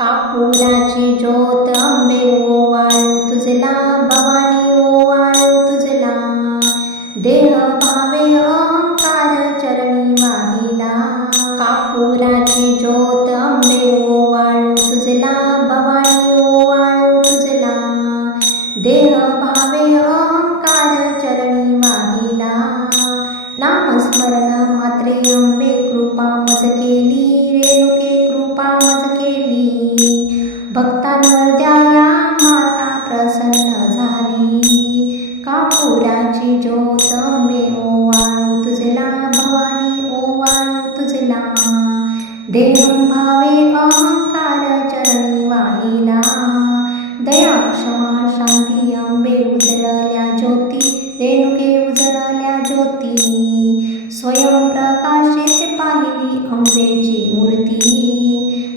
कापुराची ज्योत अंबे ओवाळू तुझला भवानी ओवाळू तुझला देह भावे अहंकार चरणी वाहिला. कापुराची ज्योत अंबे ओवाळू तुझला भवानी ओवाळू तुझला देह भक्तांवर द्याया माता प्रसन्न झाली. कापुराची ज्योत मे ओवाळू तुझला भवानी ओवाळू तुझला. देहं भावे अहंकार चरणी वाहिला. दया क्षमा शांती अंबे उजळल्या ज्योती रेणुके उजळल्या ज्योती. स्वयं प्रकाशित पाहिली अंबेची मूर्ती.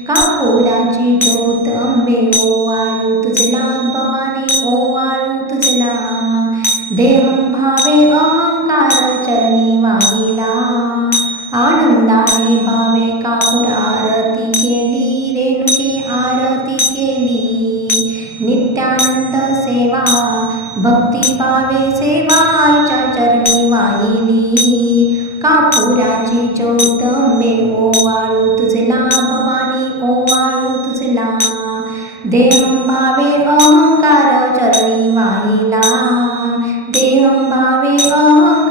कापुराची ज्योत अंबे ओवाळू तुझला भवानी ओवाळू तुझला देहं भावे अहंकार चरणी वाहिला. आनंदाने भावे कापूर आरती केली. रेणुकी आरती केली. नित्यानंद सेवा भक्ती भावे सेवाच्या चरणी वाहिली. कापुराची ज्योत अंबे ओवाळू तुझला देहं भावे अहङ्कार चर्नि वाहिला देहं भावे अहङ्कार